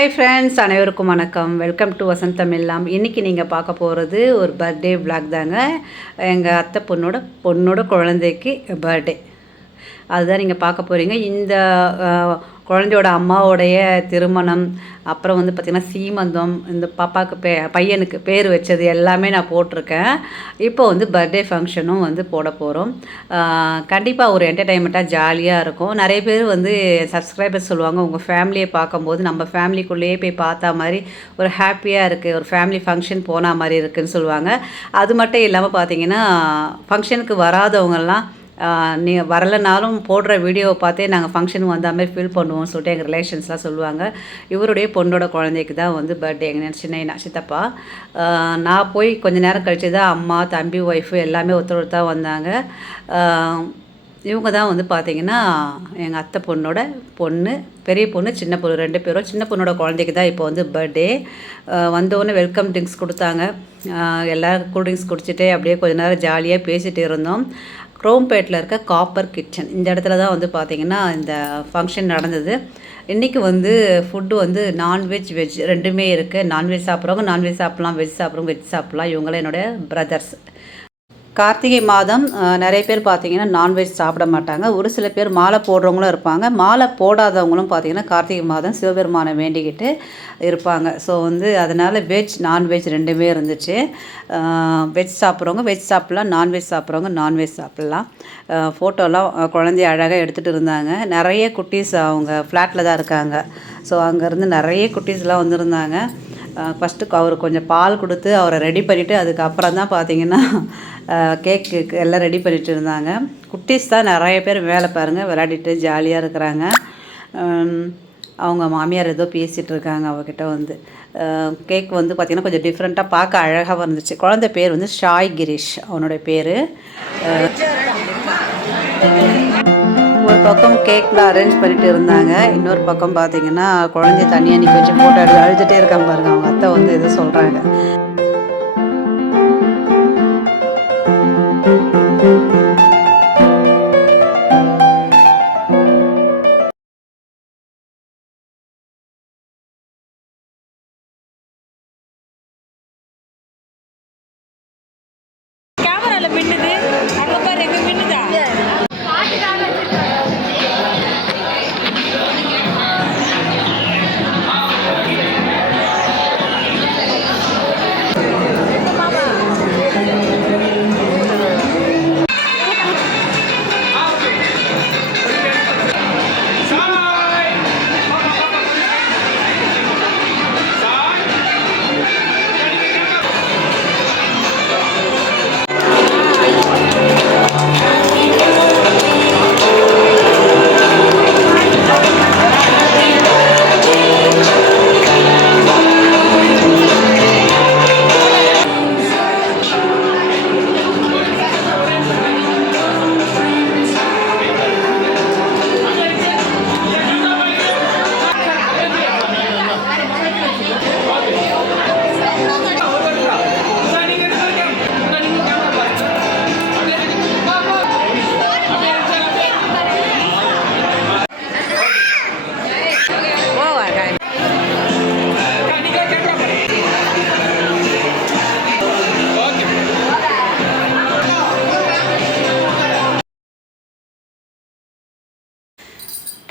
Hi friends, அனைவருக்கும் வணக்கம். Welcome to வசந்தம் எல்லாம். இன்றைக்கி நீங்கள் பார்க்க போகிறது ஒரு பர்த்டே விளாக் தாங்க. எங்கள் அத்தை பொண்ணோட குழந்தைக்கு பர்த்டே. அதுதான் நீங்கள் பார்க்க போகிறீங்க. இந்த குழந்தையோட அம்மாவோடைய திருமணம், அப்புறம் வந்து பார்த்திங்கன்னா சீமந்தம், இந்த பாப்பாவுக்கு பையனுக்கு பேர் வச்சது எல்லாமே நான் போட்டிருக்கேன். இப்போ வந்து பர்த்டே ஃபங்க்ஷனும் வந்து போட போகிறோம். கண்டிப்பாக ஒரு என்டர்டெயின்மெண்ட்டாக ஜாலியாக இருக்கும். நிறைய பேர் வந்து சப்ஸ்கிரைபர்ஸ் சொல்லுவாங்க, உங்கள் ஃபேமிலியை பார்க்கும்போது நம்ம ஃபேமிலிக்குள்ளேயே போய் பார்த்தா மாதிரி ஒரு ஹாப்பியாக இருக்குது, ஒரு ஃபேமிலி ஃபங்க்ஷன் போன மாதிரி இருக்குதுன்னு சொல்லுவாங்க. அது மட்டும் இல்லாமல் பார்த்திங்கன்னா ஃபங்க்ஷனுக்கு வராதவங்கெல்லாம் நீங்கள் வரலைனாலும் போடுற வீடியோவை பார்த்தே நாங்கள் ஃபங்க்ஷனுக்கு வந்த மாதிரி ஃபீல் பண்ணுவோம்னு சொல்லிட்டு எங்கள் ரிலேஷன்ஸ்லாம் சொல்லுவாங்க. இவருடைய பொண்ணோட குழந்தைக்கு தான் வந்து பர்த்டே எங்கள் சின்ன சித்தப்பா. நான் போய் கொஞ்சம் நேரம் கழித்து தான் அம்மா, தம்பி, ஒய்ஃபு எல்லாமே ஒருத்தர் வந்தாங்க. இவங்க தான் வந்து பார்த்திங்கன்னா எங்கள் அத்தை பொண்ணு, பெரிய பொண்ணு, சின்ன பொண்ணு, 2 பேரும். சின்ன பொண்ணோட குழந்தைக்கு தான் இப்போ வந்து பர்த்டே. வந்தோடனே வெல்கம் ட்ரிங்க்ஸ் கொடுத்தாங்க. எல்லோரும் கூல் ட்ரிங்க்ஸ் குடிச்சிட்டு அப்படியே கொஞ்சம் நேரம் ஜாலியாக பேசிகிட்டு இருந்தோம். குரோம்பேட்டில் இருக்க காப்பர் கிச்சன், இந்த இடத்துல தான் வந்து பார்த்திங்கன்னா இந்த ஃபங்க்ஷன் நடந்தது. இன்றைக்கி வந்து ஃபுட்டு வந்து நான்வெஜ், வெஜ் ரெண்டுமே இருக்குது. நான்வெஜ் சாப்பிட்றவங்க நான்வெஜ் சாப்பிட்லாம், வெஜ் சாப்பிட்றவங்க வெஜ் சாப்பிட்லாம். இவங்களாம் என்னோடய பிரதர்ஸ். கார்த்திகை மாதம் நிறைய பேர் பார்த்திங்கன்னா நான்வெஜ் சாப்பிட மாட்டாங்க. ஒரு சில பேர் மாலை போடுறவங்களும் இருப்பாங்க. மாலை போடாதவங்களும் பார்த்திங்கன்னா கார்த்திகை மாதம் சிவபெருமானை வேண்டிக்கிட்டு இருப்பாங்க. ஸோ வந்து அதனால் வெஜ், நான்வெஜ் ரெண்டுமே இருந்துச்சு. வெஜ் சாப்பிட்றவங்க வெஜ் சாப்பிட்லாம், நான்வெஜ் சாப்பிட்றவங்க நான்வெஜ் சாப்பிட்லாம். ஃபோட்டோலாம் குழந்தைய அழகாக எடுத்துகிட்டு இருந்தாங்க. நிறைய குட்டீஸ் அவங்க ஃப்ளாட்டில் தான் இருக்காங்க. ஸோ அங்கேருந்து நிறைய குட்டீஸ்லாம் வந்திருந்தாங்க. ஃபஸ்ட்டு அவருக்கு கொஞ்சம் பால் கொடுத்து அவரை ரெடி பண்ணிவிட்டு அதுக்கப்புறம் தான் பார்த்திங்கன்னா கேக்கு எல்லாம் ரெடி பண்ணிகிட்டு இருந்தாங்க. குட்டீஸ் தான் நிறைய பேர் வேலை பாருங்கள், விளையாடிட்டு ஜாலியாக இருக்கிறாங்க. அவங்க மாமியார் ஏதோ பேசிகிட்டு இருக்காங்க அவகிட்ட வந்து. கேக் வந்து பார்த்திங்கன்னா கொஞ்சம் டிஃப்ரெண்ட்டாக பார்க்க அழகாக இருந்துச்சு. குழந்தை பேர் வந்து ஷாய் கிரீஷ் அவனுடைய பேர். ஒரு பக்கம் கேக்கில் அரேஞ்ச் பண்ணிட்டு இருந்தாங்க. இன்னொரு பக்கம் பார்த்திங்கன்னா குழந்தைய தனியாக நிற்க வச்சு ஃபோட்டோ எடுத்து அழுதுகிட்டே இருக்காங்க பாருங்கள். அவங்க அத்தை வந்து எதுவும் சொல்கிறாங்க. மின்னுது அங்க பாரு, எங்க மின்னுதா?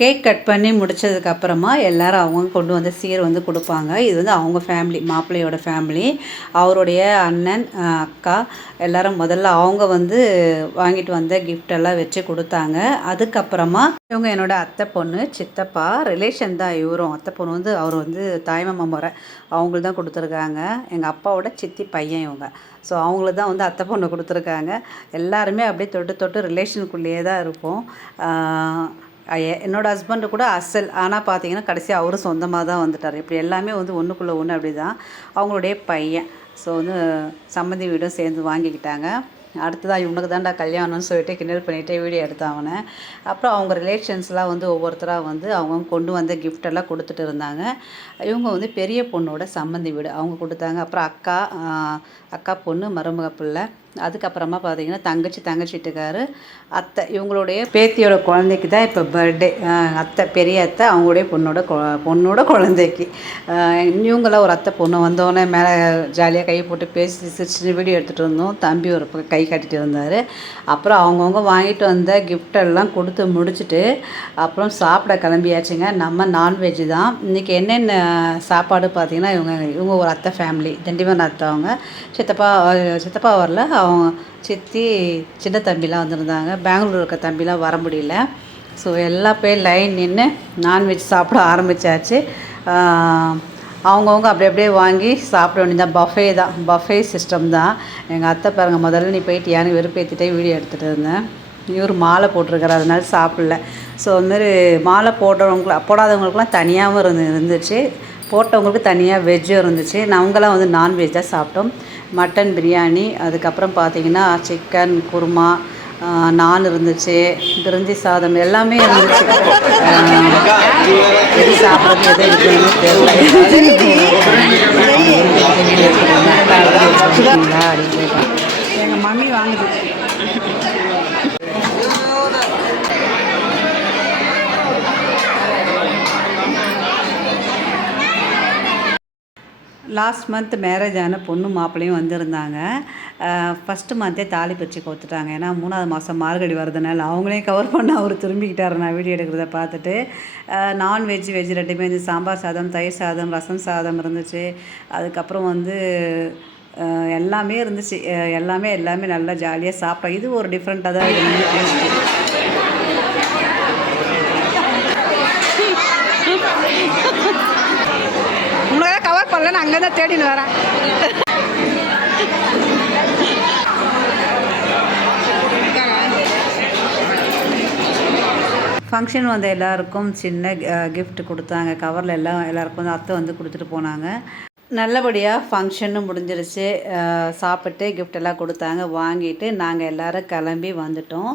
கேக் கட் பண்ணி முடித்ததுக்கப்புறமா எல்லோரும் அவங்க கொண்டு வந்த சீர் வந்து கொடுப்பாங்க. இது வந்து அவங்க ஃபேமிலி, மாப்பிள்ளையோட ஃபேமிலி. அவருடைய அண்ணன், அக்கா எல்லோரும் முதல்ல அவங்க வந்து வாங்கிட்டு வந்த கிஃப்டெல்லாம் வச்சு கொடுத்தாங்க. அதுக்கப்புறமா இவங்க என்னோடய அத்தை பொண்ணு, சித்தப்பா ரிலேஷன் தான் இவரும். அத்தை பொண்ணு வந்து அவர் வந்து தாய்மாமா முறை அவங்களுக்கு தான் கொடுத்துருக்காங்க. எங்கள் அப்பாவோட சித்தி பையன் இவங்க. ஸோ அவங்களுக்கு தான் வந்து அத்தை பொண்ணு கொடுத்துருக்காங்க. எல்லாருமே அப்படியே தொட்டு ரிலேஷனுக்குள்ளேயே தான் இருப்போம். என்னோடய ஹஸ்பண்டு கூட அசல். ஆனால் பார்த்தீங்கன்னா கடைசியாக அவரும் சொந்தமாக தான் வந்துட்டார். இப்படி எல்லாமே வந்து ஒன்றுக்குள்ளே ஒன்று அப்படி தான். அவங்களுடைய பையன். ஸோ வந்து சம்மந்தி வீடும் சேர்ந்து வாங்கிக்கிட்டாங்க. அடுத்ததாக இவனுக்கு தான்டா கல்யாணம்னு சொல்லிட்டு கிண்டல் பண்ணிகிட்டே வீடியோ எடுத்தான் அவனை. அப்புறம் அவங்க ரிலேஷன்ஸ்லாம் வந்து ஒவ்வொருத்தராக வந்து அவங்க கொண்டு வந்த கிஃப்டெல்லாம் கொடுத்துட்டு இருந்தாங்க. இவங்க வந்து பெரிய பொண்ணோட சம்மந்தி வீடு அவங்க கொடுத்தாங்க. அப்புறம் அக்கா பொண்ணு, மருமக பிள்ளை அதுக்கப்புறமா பார்த்தீங்கன்னா தங்கச்சி வீட்டுக்காரு, அத்தை இவங்களுடைய பேத்தியோட குழந்தைக்கு தான் இப்போ பர்த்டே. அத்தை பெரிய அத்தை அவங்களுடைய பொண்ணோட குழந்தைக்கு. இவங்களாம் ஒரு அத்தை பொண்ணு வந்தோடனே மேலே ஜாலியாக கை போட்டு பேசி சிரிச்சு வீடியோ எடுத்துகிட்டு இருந்தோம். தம்பி ஒரு பக்கம் கை காட்டிகிட்டு இருந்தார். அப்புறம் அவங்கவுங்க வாங்கிட்டு வந்த கிஃப்டெல்லாம் கொடுத்து முடிச்சுட்டு அப்புறம் சாப்பிட கிளம்பியாச்சுங்க. நம்ம நான்வெஜ் தான். இன்றைக்கி என்னென்ன சாப்பாடு பார்த்திங்கன்னா, இவங்க ஒரு அத்தை ஃபேமிலி, திண்டிவனம் அத்தை. அவங்க சித்தப்பா வரல, அவங்க சித்தி சின்ன தம்பிலாம் வந்திருந்தாங்க. பெங்களூர் இருக்க தம்பிலாம் வர முடியல. ஸோ எல்லா பேர் லைன் நின்று நான்வெஜ் சாப்பிட ஆரம்பித்தாச்சு. அவங்கவுங்க அப்படியே வாங்கி சாப்பிட வேண்டியதான். பஃபே சிஸ்டம் தான். எங்கள் அத்தை பாருங்கள், முதல்ல நீ போயிட்டியான்னு வெறுப்பேற்றிட்டே வீடியோ எடுத்துகிட்டு இருந்தேன். இவர் மாலை போட்டிருக்காரு, அதனால சாப்பிடல. ஸோ அதுமாரி மாலை போடாதவங்களுக்குலாம் தனியாகவும் இருந்துச்சு, போட்டவங்களுக்கு தனியாக வெஜ்ஜும் இருந்துச்சு. நாங்களாம் வந்து நான்வெஜ் தான் சாப்பிட்டோம். மட்டன் பிரியாணி, அதுக்கப்புறம் பார்த்திங்கன்னா சிக்கன் குருமா, நான் இருந்துச்சு, பிரிஞ்சி சாதம் எல்லாமே இருந்துச்சு. எது சாப்பிட்றது எது இருக்குன்னு தெரியல. எங்கள் மம்மி வாங்குது. லாஸ்ட் மந்த் மேரேஜ் ஆன பொண்ணு மாப்பிள்ளையும் வந்திருந்தாங்க. ஃபஸ்ட்டு மந்த்தே தாலி பிரித்து கோத்துட்டாங்க. ஏன்னா 3வது மாதம் மார்கழி வரதுனால அவங்களையும் கவர் பண்ண அவர் திரும்பிக்கிட்டார். நான் வீடியோ எடுக்கிறத பார்த்துட்டு. நான்வெஜ் வெஜ் ரெண்டுமே வந்து சாம்பார் சாதம், தயிர் சாதம், ரசம் சாதம் இருந்துச்சு. அதுக்கப்புறம் வந்து எல்லாமே இருந்துச்சு. எல்லாமே நல்லா ஜாலியாக சாப்பிட்டோம். இது ஒரு டிஃப்ரெண்ட்டாக தான் இருந்துச்சு. கவர் பண்ணல, நான் அங்கே தான் தேடின்னு வரேன். ஃபங்க்ஷன் வந்த எல்லாருக்கும் சின்ன கிஃப்ட் கொடுத்தாங்க. கவரில் எல்லாருக்கும் வந்து அத்தை வந்து கொடுத்துட்டு போனாங்க. நல்லபடியாக ஃபங்க்ஷனும் முடிஞ்சிருச்சு. சாப்பிட்டு கிஃப்டெல்லாம் கொடுத்தாங்க. வாங்கிட்டு நாங்கள் எல்லோரும் கிளம்பி வந்துட்டோம்.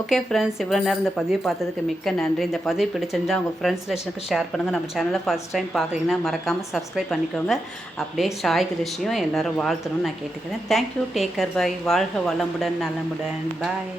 ஓகே ஃப்ரெண்ட்ஸ், இவ்வளோ நேரம் இந்த பதிவு பார்த்ததுக்கு மிக்க நன்றி. இந்த பதிவு பிடிச்சிருந்தால் உங்கள் ஃப்ரெண்ட்ஸ் ரிலேஷனுக்கு ஷேர் பண்ணுங்கள். நம்ம சேனலை ஃபஸ்ட் டைம் பார்க்குறீங்கன்னா மறக்காமல் சப்ஸ்கிரைப் பண்ணிக்கோங்க. அப்படியே ஷாய் கிருஷியும் எல்லோரும் வாழ்த்தணும்னு நான் கேட்டுக்கிறேன். Thank you, take care, bye. வாழ்க வளமுடன், நலமுடன், பாய்.